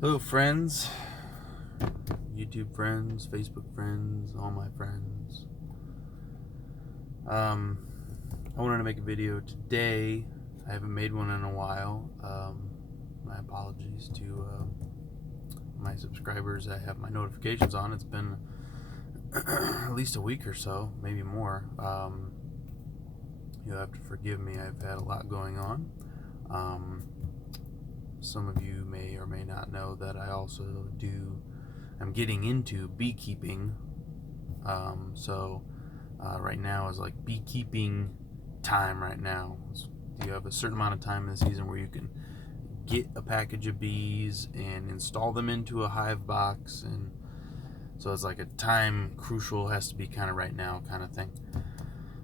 Hello, friends, YouTube friends, Facebook friends, all my friends. I wanted to make a video today. I haven't made one in a while. My apologies to my subscribers that have my notifications on. It's been at least a week or so, maybe more. You'll have to forgive me. I've had a lot going on. Some of you may or may not know that I also I'm getting into beekeeping. So right now is like beekeeping time right now. You have a certain amount of time in the season where you can get a package of bees and install them into a hive box, and so it's like a time crucial, has to be kind of right now kind of thing.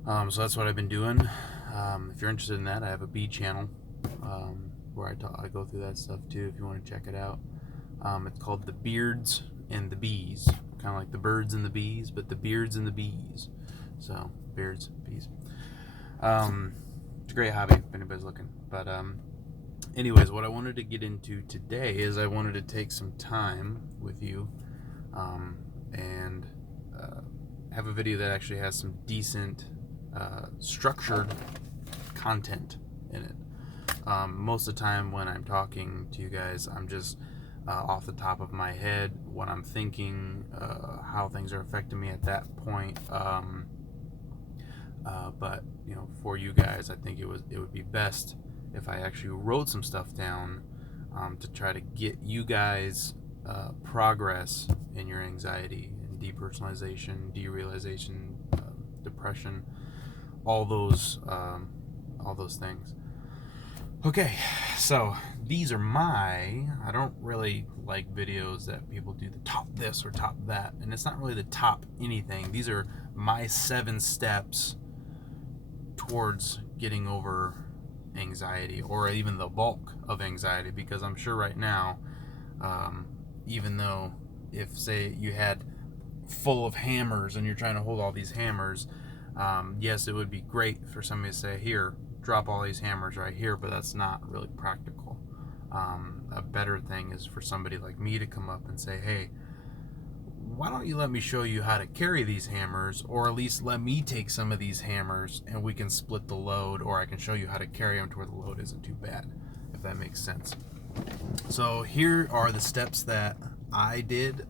So that's what I've been doing. If you're interested in that, I have a bee channel where I go through that stuff too if you want to check it out. It's called The Beards and the Bees, kind of like the birds and the bees, but the beards and the bees. So beards, bees. It's a great hobby if anybody's looking. But anyways, what I wanted to get into today is I wanted to take some time with you and have a video that actually has some decent structured content in it. Most of the time when I'm talking to you guys, I'm just off the top of my head, what I'm thinking, how things are affecting me at that point. But you know, for you guys, I think it would be best if I actually wrote some stuff down to try to get you guys progress in your anxiety and depersonalization, derealization, depression, all those things. Okay, so these are I don't really like videos that people do the top this or top that, and it's not really the top anything. These are my 7 steps towards getting over anxiety, or even the bulk of anxiety, because I'm sure right now, even though if, say, you had full of hammers and you're trying to hold all these hammers, yes, it would be great for somebody to say, here, drop all these hammers right here, but that's not really practical. A better thing is for somebody like me to come up and say, hey, why don't you let me show you how to carry these hammers, or at least let me take some of these hammers and we can split the load, or I can show you how to carry them to where the load isn't too bad, if that makes sense. So here are the steps that I did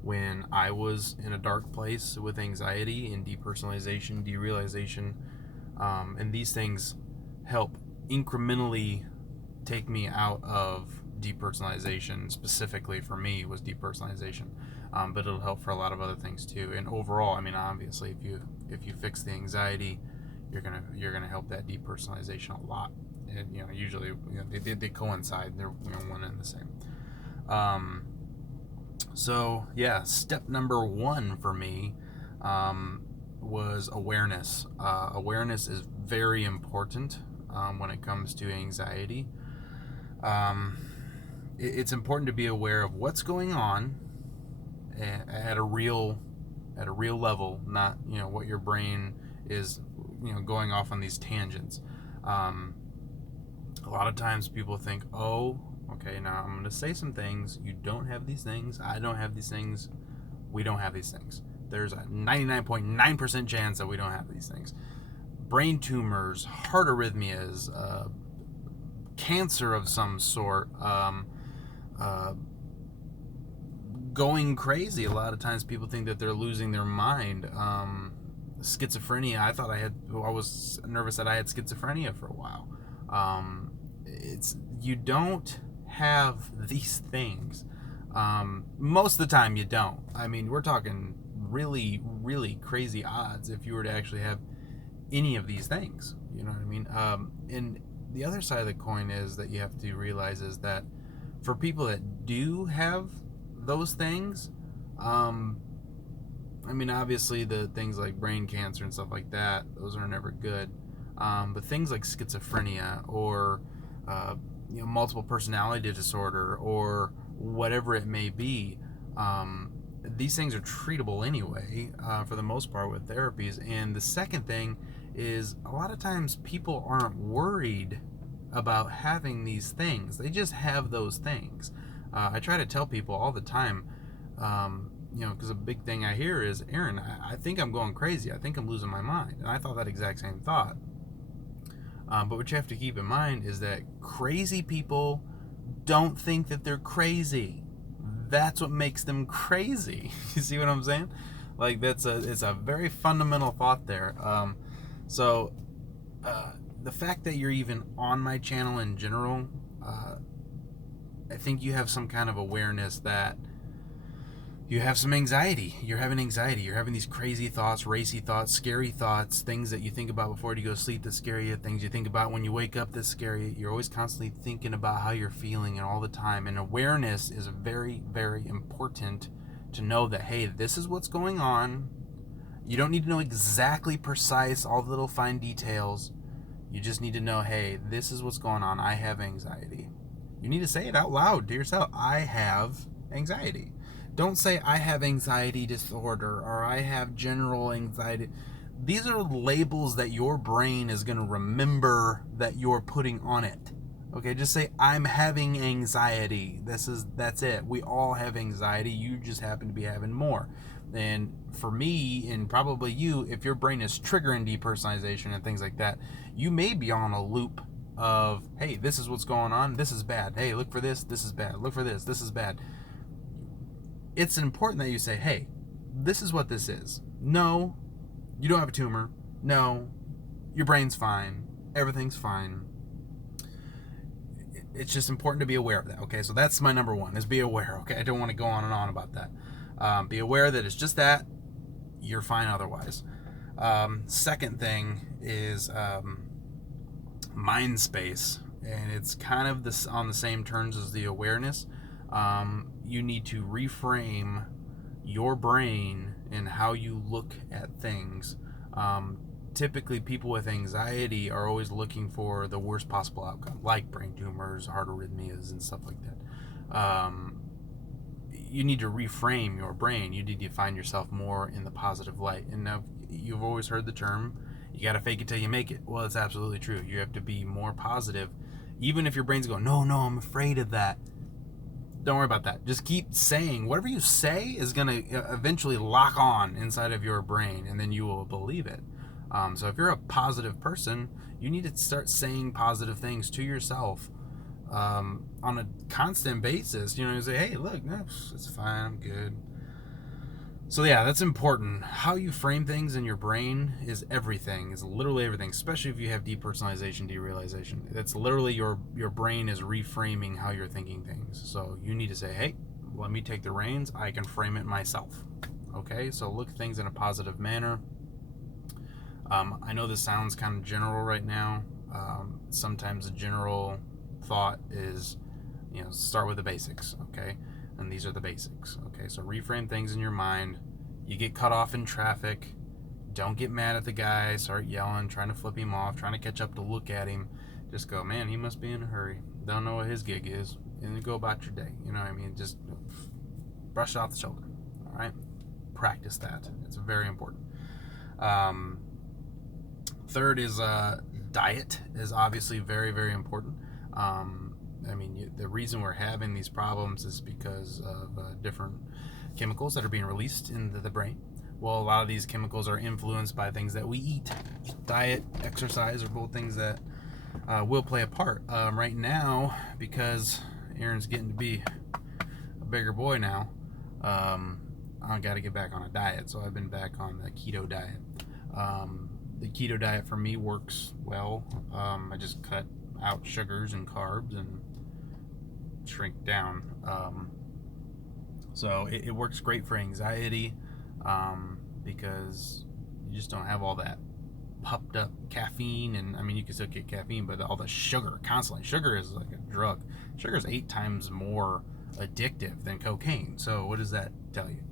when I was in a dark place with anxiety and depersonalization, derealization, and these things help incrementally take me out of depersonalization. Specifically for me was depersonalization, but it'll help for a lot of other things too. And overall, I mean, obviously, if you fix the anxiety, you're gonna help that depersonalization a lot. And you know, usually, you know, they coincide. They're, you know, one and the same. So yeah, step number 1 for me was awareness. Awareness is very important when it comes to anxiety. It's important to be aware of what's going on at a real level, not, you know, what your brain is, you know, going off on these tangents. A lot of times people think, oh, okay, now I'm going to say some things. You don't have these things. I don't have these things. We don't have these things. There's a 99.9% chance that we don't have these things. Brain tumors, heart arrhythmias, cancer of some sort, going crazy. A lot of times people think that they're losing their mind. Schizophrenia. I was nervous that I had schizophrenia for a while. You don't have these things. Most of the time you don't. I mean, we're talking really, really crazy odds if you were to actually have any of these things. You know what I mean? And the other side of the coin is that you have to realize is that for people that do have those things, I mean, obviously the things like brain cancer and stuff like that, those are never good. But things like schizophrenia or you know, multiple personality disorder or whatever it may be, these things are treatable anyway, for the most part, with therapies. And the second thing is, a lot of times people aren't worried about having these things. They just have those things. I try to tell people all the time, because a big thing I hear is, Aaron, I think I'm going crazy. I think I'm losing my mind. And I thought that exact same thought. But what you have to keep in mind is that crazy people don't think that they're crazy. That's what makes them crazy. You see what I'm saying? Like, it's a very fundamental thought there. So the fact that you're even on my channel in general, I think you have some kind of awareness that you have some anxiety. You're having anxiety. You're having these crazy thoughts, racy thoughts, scary thoughts, things that you think about before you go to sleep that scare you, things you think about when you wake up that scare you. You're always constantly thinking about how you're feeling and all the time. And awareness is very, very important to know that, hey, this is what's going on. You don't need to know exactly precise, all the little fine details. You just need to know, hey, this is what's going on. I have anxiety. You need to say it out loud to yourself. I have anxiety. Don't say I have anxiety disorder or I have general anxiety. These are labels that your brain is going to remember that you're putting on it. Okay, just say I'm having anxiety. That's it. We all have anxiety. You just happen to be having more. And for me, and probably you, if your brain is triggering depersonalization and things like that, you may be on a loop of, hey, this is what's going on. This is bad. Hey, look for this. This is bad. Look for this. This is bad. It's important that you say, hey, this is what this is. No, you don't have a tumor. No, your brain's fine. Everything's fine. It's just important to be aware of that, okay? So that's my number one, is be aware, okay? I don't want to go on and on about that. Be aware that it's just that. You're fine otherwise. Second thing is mind space, and it's kind of this on the same terms as the awareness. You need to reframe your brain and how you look at things. Typically, people with anxiety are always looking for the worst possible outcome, like brain tumors, heart arrhythmias, and stuff like that. You need to reframe your brain. You need to find yourself more in the positive light. And now, you've always heard the term, you got to fake it till you make it. Well, it's absolutely true. You have to be more positive. Even if your brain's going, no, I'm afraid of that. Don't worry about that. Just keep saying whatever you say is going to eventually lock on inside of your brain, and then you will believe it. So if you're a positive person, you need to start saying positive things to yourself on a constant basis. You say, hey, look, no, it's fine, I'm good. So yeah, that's important. How you frame things in your brain is everything. It's literally everything, especially if you have depersonalization, derealization. That's literally your brain is reframing how you're thinking things. So you need to say, hey, let me take the reins. I can frame it myself. Okay, so look at things in a positive manner. I know this sounds kind of general right now. Sometimes a general thought is, start with the basics, okay? And these are the basics, okay? So reframe things in your mind. You get cut off in traffic. Don't get mad at the guy. Start yelling, trying to flip him off, trying to catch up to look at him. Just go, man, he must be in a hurry. Don't know what his gig is. And then go about your day. You know what I mean? Just brush it off the shoulder, all right? Practice that. It's very important. Third is diet is obviously very, very important. The reason we're having these problems is because of different chemicals that are being released into the brain. Well, a lot of these chemicals are influenced by things that we eat. Diet, exercise are both things that will play a part. Right now, because Aaron's getting to be a bigger boy now, I've got to get back on a diet. So I've been back on the keto diet. The keto diet for me works well. I just cut out sugars and carbs and shrink down. So it works great for anxiety because you just don't have all that pumped up caffeine. And you can still get caffeine, but all the sugar constantly. Sugar is like a drug. Sugar is 8 times more addictive than cocaine. So what does that tell you?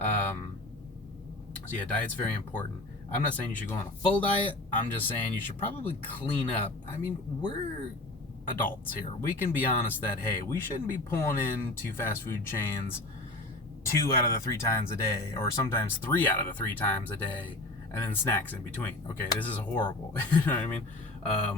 So yeah, diet's very important. I'm not saying you should go on a full diet. I'm just saying you should probably clean up. We're adults here. We can be honest that, hey, we shouldn't be pulling into fast food chains 2 out of the 3 times a day, or sometimes 3 out of the 3 times a day, and then snacks in between. Okay, this is horrible. You know what I mean?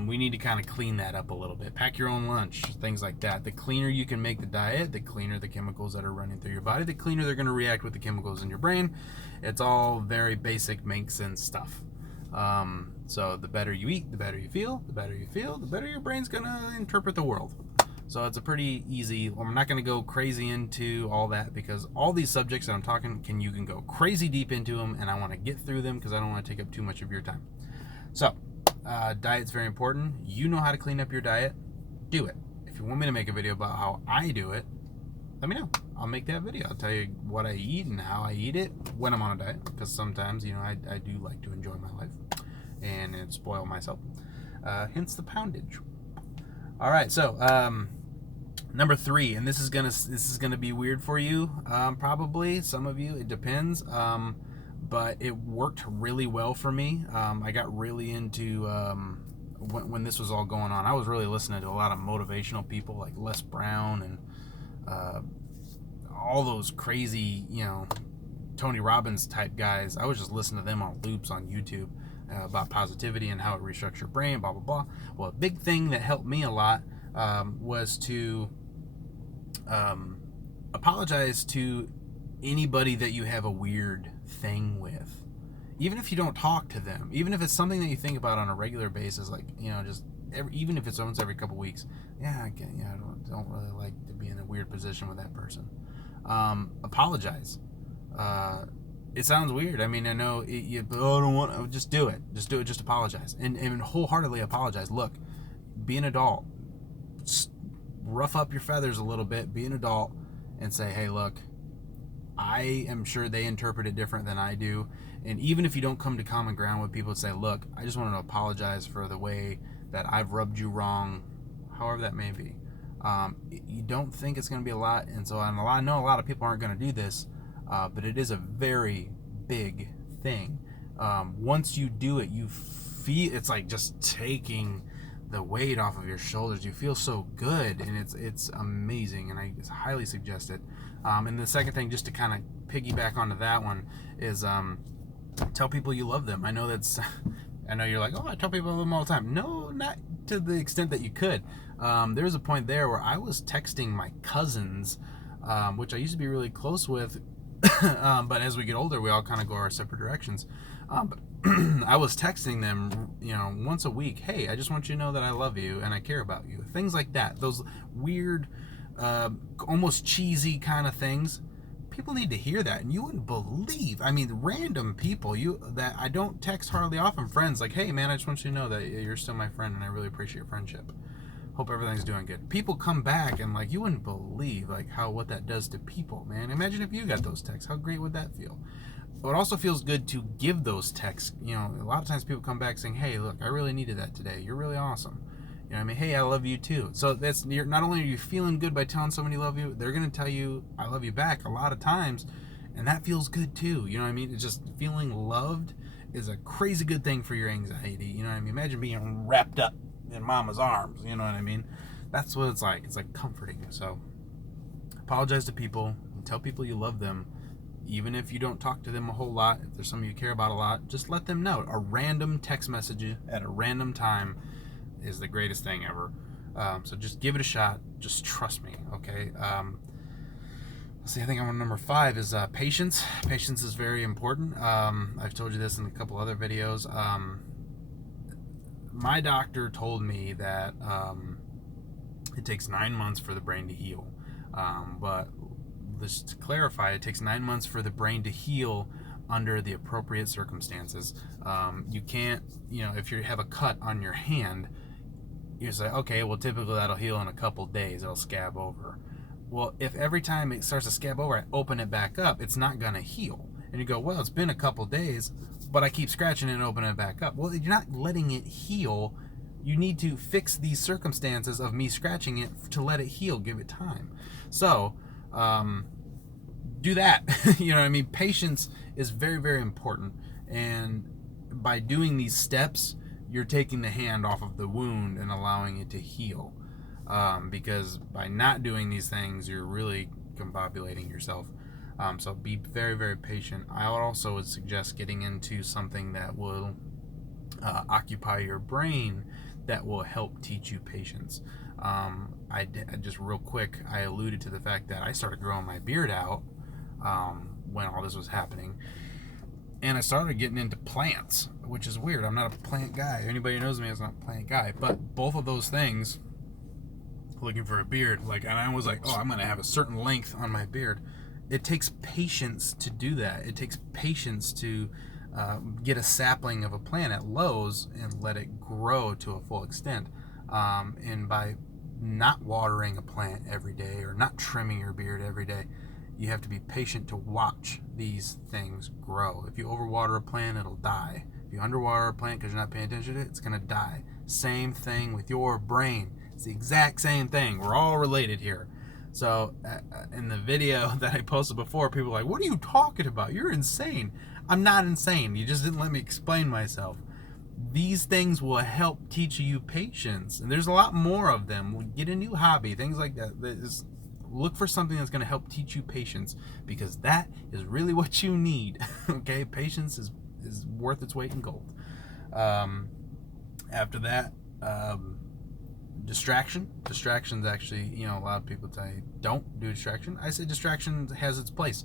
We need to kind of clean that up a little bit. Pack your own lunch, things like that. The cleaner you can make the diet, the cleaner the chemicals that are running through your body, the cleaner they're going to react with the chemicals in your brain. It's all very basic, makes sense stuff. So the better you eat, the better you feel. The better you feel, the better your brain's going to interpret the world. So it's a pretty easy. I'm not going to go crazy into all that because all these subjects that I'm talking, you can go crazy deep into them, and I want to get through them because I don't want to take up too much of your time. So diet's very important. You know how to clean up your diet. Do it. If you want me to make a video about how I do it, let me know. I'll make that video. I'll tell you what I eat and how I eat it when I'm on a diet, because sometimes, I do like to enjoy my life and spoil myself. Hence the poundage. All right, so number 3, and this is gonna be weird for you, probably some of you. It depends, but it worked really well for me. I got really into when this was all going on. I was really listening to a lot of motivational people like Les Brown and all those crazy, Tony Robbins type guys. I was just listening to them on loops on YouTube about positivity and how it restructures your brain, blah, blah, blah. Well, a big thing that helped me a lot was to apologize to anybody that you have a weird thing with. Even if you don't talk to them, even if it's something that you think about on a regular basis, like, even if it's once every couple weeks, I don't really like to be in a weird position with that person. Apologize. It sounds weird. I mean, I know I don't want to. Just do it. Just apologize and wholeheartedly apologize. Look, be an adult. Rough up your feathers a little bit. Be an adult and say, hey, look, I am sure they interpret it different than I do. And even if you don't come to common ground with people, say, look, I just want to apologize for the way that I've rubbed you wrong, however that may be. You don't think it's going to be a lot, and so I know a lot of people aren't going to do this, but it is a very big thing. Once you do it, you feel it's like just taking the weight off of your shoulders. You feel so good, and it's amazing, and I highly suggest it. And the second thing, just to kind of piggyback onto that one, is tell people you love them. I know you're like, oh, I tell people I love them all the time. No, not to the extent that you could. There was a point there where I was texting my cousins, which I used to be really close with, but as we get older, we all kind of go our separate directions. But I was texting them, once a week. Hey, I just want you to know that I love you and I care about you. Things like that. Those weird, almost cheesy kind of things. People need to hear that, and you wouldn't believe. I mean, random people that I don't text hardly often. Friends, like, hey man, I just want you to know that you're still my friend, and I really appreciate your friendship. Hope everything's doing good. People come back and you wouldn't believe what that does to people, man. Imagine if you got those texts. How great would that feel? It also feels good to give those texts. A lot of times people come back saying, hey, look, I really needed that today. You're really awesome. Hey, I love you too. So not only are you feeling good by telling somebody you love you, they're going to tell you I love you back a lot of times, and that feels good too. It's just feeling loved is a crazy good thing for your anxiety. Imagine being wrapped up in mama's arms. That's what it's like. It's like comforting. So apologize to people and tell people you love them. Even if you don't talk to them a whole lot, if there's something you care about a lot, just let them know. A random text message at a random time is the greatest thing ever. So just give it a shot. Just trust me, okay? Let's see, I think I'm on number 5 is patience. Patience is very important. I've told you this in a couple other videos. My doctor told me that it takes 9 months for the brain to heal. But just to clarify, it takes 9 months for the brain to heal under the appropriate circumstances. You can't, if you have a cut on your hand, you say, okay, well, typically that'll heal in a couple days. It'll scab over. Well, if every time it starts to scab over, I open it back up, it's not going to heal. And you go, well, it's been a couple days, but I keep scratching it and opening it back up. Well, you're not letting it heal. You need to fix these circumstances of me scratching it to let it heal. Give it time. So, do that. Patience is very, very important. And by doing these steps, you're taking the hand off of the wound and allowing it to heal. Because by not doing these things, you're really combobulating yourself. So be very, very patient. I also would suggest getting into something that will occupy your brain that will help teach you patience. I just real quick, I alluded to the fact that I started growing my beard out when all this was happening, and I started getting into plants, which is weird. I'm not a plant guy. Anybody who knows me is not a plant guy, but both of those things, looking for a beard, and I was like, oh, I'm gonna have a certain length on my beard. It takes patience to do that. It takes patience to get a sapling of a plant at Lowe's and let it grow to a full extent. And by not watering a plant every day or not trimming your beard every day, you have to be patient to watch these things grow. If you overwater a plant, it'll die. If you underwater a plant because you're not paying attention to it, it's going to die. Same thing with your brain. It's the exact same thing. We're all related here. So in the video that I posted before, people were like, what are you talking about? You're insane. I'm not insane. You just didn't let me explain myself. These things will help teach you patience. And there's a lot more of them. Get a new hobby, things like that. Look for something that's going to help teach you patience, because that is really what you need. Okay? Patience is worth its weight in gold. After that, distractions actually, a lot of people say don't do distraction. I say distraction has its place.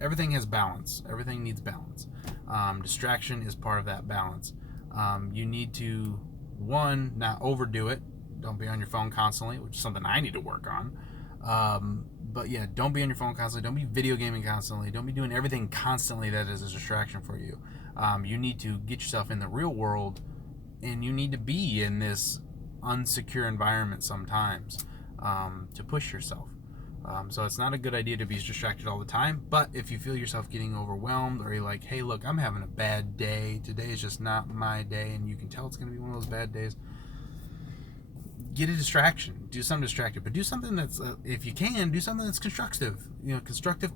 Everything has balance. Everything needs balance. Distraction is part of that balance. You need to, one, not overdo it. Don't be on your phone constantly, which is something I need to work on. But yeah, don't be on your phone constantly. Don't be video gaming constantly. Don't be doing everything constantly that is a distraction for you. You need to get yourself in the real world, and you need to be in this unsecure environment sometimes to push yourself. So it's not a good idea to be distracted all the time, but if you feel yourself getting overwhelmed, or you're like, hey, look, I'm having a bad day, today is just not my day, and you can tell it's going to be one of those bad days, get a distraction. Do something distracted, but do something that's, if you can, do something that's constructive,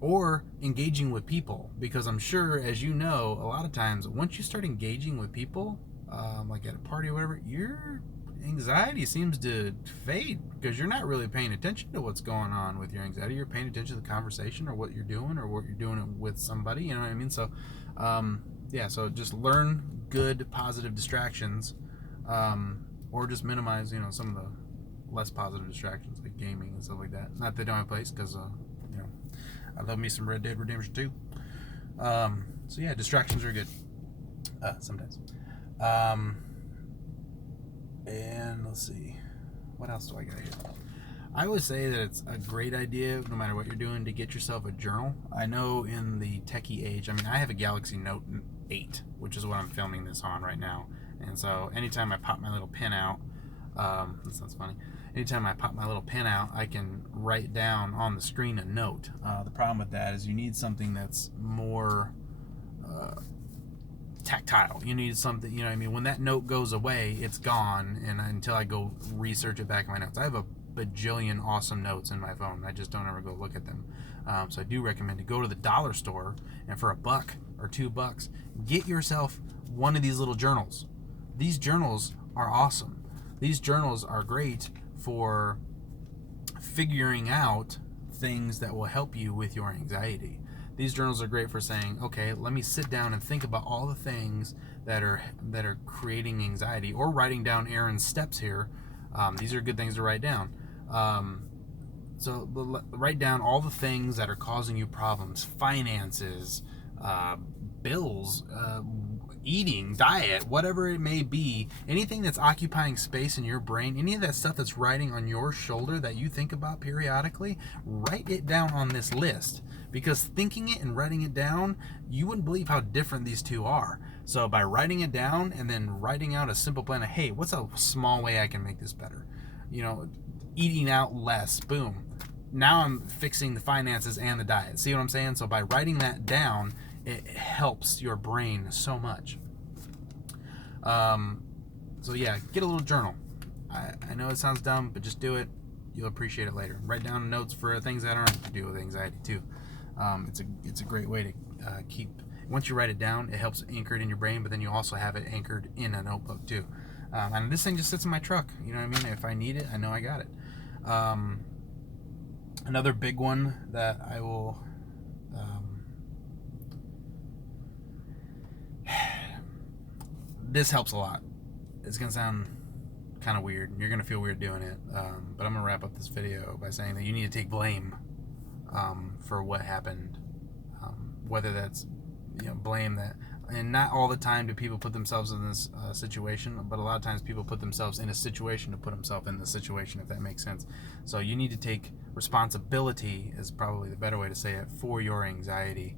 or engaging with people, because I'm sure, as you know, a lot of times, once you start engaging with people, like at a party or whatever, your anxiety seems to fade, because you're not really paying attention to what's going on with your anxiety. You're paying attention to the conversation, or what you're doing, or what you're doing with somebody, you know what I mean? So so just learn good positive distractions, or just minimize some of the less positive distractions, like gaming and stuff like that. Not that they don't have a place, because I love me some Red Dead Redemption 2. So yeah, distractions are good sometimes. And let's see, what else do I got here? I would say that it's a great idea, no matter what you're doing, to get yourself a journal. I know in the techie age, I have a Galaxy Note 8, which is what I'm filming this on right now. And so anytime I pop my little pen out, that sounds funny. Anytime I pop my little pen out, I can write down on the screen a note. The problem with that is you need something that's more tactile. You need something, when that note goes away, it's gone, and until I go research it back in my notes. I have a bajillion awesome notes in my phone. I just don't ever go look at them. So I do recommend to go to the dollar store, and for $1 or $2, get yourself one of these little journals. These journals are awesome. These journals are great for figuring out things that will help you with your anxiety. These journals are great for saying, okay, let me sit down and think about all the things that are creating anxiety, or writing down Aaron's steps here. These are good things to write down. So write down all the things that are causing you problems: finances, bills, eating, diet, whatever it may be. Anything that's occupying space in your brain, any of that stuff that's riding on your shoulder that you think about periodically, write it down on this list. Because thinking it and writing it down, you wouldn't believe how different these two are. So by writing it down and then writing out a simple plan of, hey, what's a small way I can make this better? Eating out less, boom. Now I'm fixing the finances and the diet. See what I'm saying? So by writing that down, it helps your brain so much. So yeah, get a little journal. I know it sounds dumb, but just do it. You'll appreciate it later. Write down notes for things that aren't to do with anxiety too. It's a great way to keep. Once you write it down, it helps anchor it in your brain, but then you also have it anchored in a notebook too. And this thing just sits in my truck. You know what I mean? If I need it, I know I got it. Another big one that I will this helps a lot. it's gonna sound kind of weird. You're gonna feel weird doing it, but I'm gonna wrap up this video by saying that you need to take blame for what happened, whether that's blame that. And not all the time do people put themselves in this situation, but a lot of times people put themselves in a situation to put themselves in the situation, if that makes sense. So you need to take responsibility, is probably the better way to say it, for your anxiety.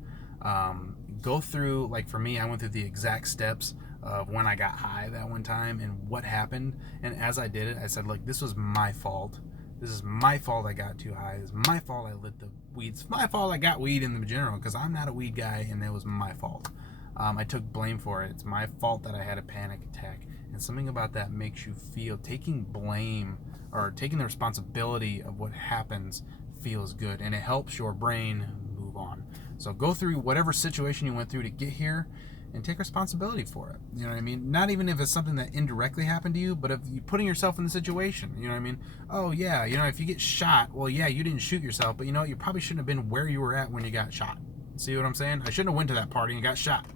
Go through, like for me, I went through the exact steps of when I got high that one time and what happened. And as I did it, I said, look, this was my fault. This is my fault I got too high. This is my fault I lit the weed. It's my fault I got weed in the general, because I'm not a weed guy, and it was my fault. I took blame for it. It's my fault that I had a panic attack. And something about that makes you feel, taking blame or taking the responsibility of what happens feels good, and it helps your brain move on. So go through whatever situation you went through to get here and take responsibility for it. You know what I mean? Not even if it's something that indirectly happened to you, but if you're putting yourself in the situation, you know what I mean? Oh yeah, if you get shot, well yeah, you didn't shoot yourself, but you probably shouldn't have been where you were at when you got shot. See what I'm saying? I shouldn't have went to that party and got shot.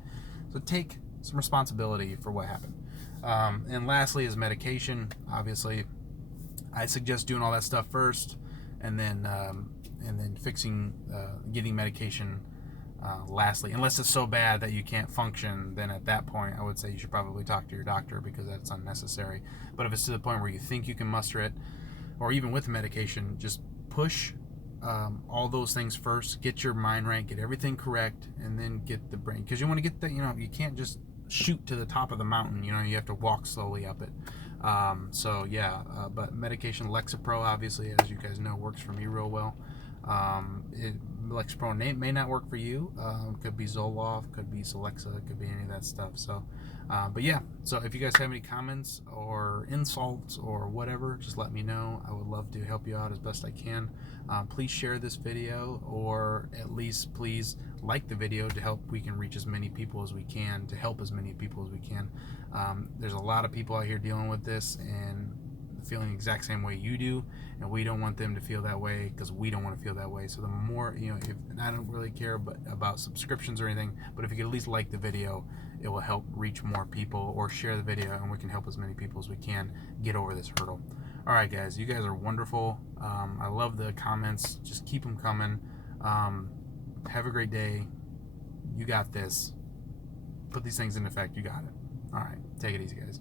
So take some responsibility for what happened. And lastly is medication. Obviously, I suggest doing all that stuff first, and then fixing, getting medication lastly. Unless it's so bad that you can't function, then at that point I would say you should probably talk to your doctor, because that's unnecessary. But if it's to the point where you think you can muster it, or even with medication, just push all those things first. Get your mind right, get everything correct, and then get the brain, because you want to get the, you can't just shoot to the top of the mountain. You have to walk slowly up it. But medication, Lexapro, obviously, as you guys know, works for me real well. Lexapro may not work for you. Could be Zoloft, could be Celexa, could be any of that stuff. So so if you guys have any comments or insults or whatever, just let me know. I would love to help you out as best I can. Please share this video, or at least please like the video to help we can reach as many people as we can, to help as many people as we can. There's a lot of people out here dealing with this and feeling the exact same way you do, and we don't want them to feel that way, because we don't want to feel that way. So the more, if I don't really care about subscriptions or anything, but if you could at least like the video, it will help reach more people, or share the video, and we can help as many people as we can get over this hurdle. All right, guys, you guys are wonderful. I love the comments. Just keep them coming. Have a great day. You got this. Put these things into effect. You got it. All right, take it easy, guys.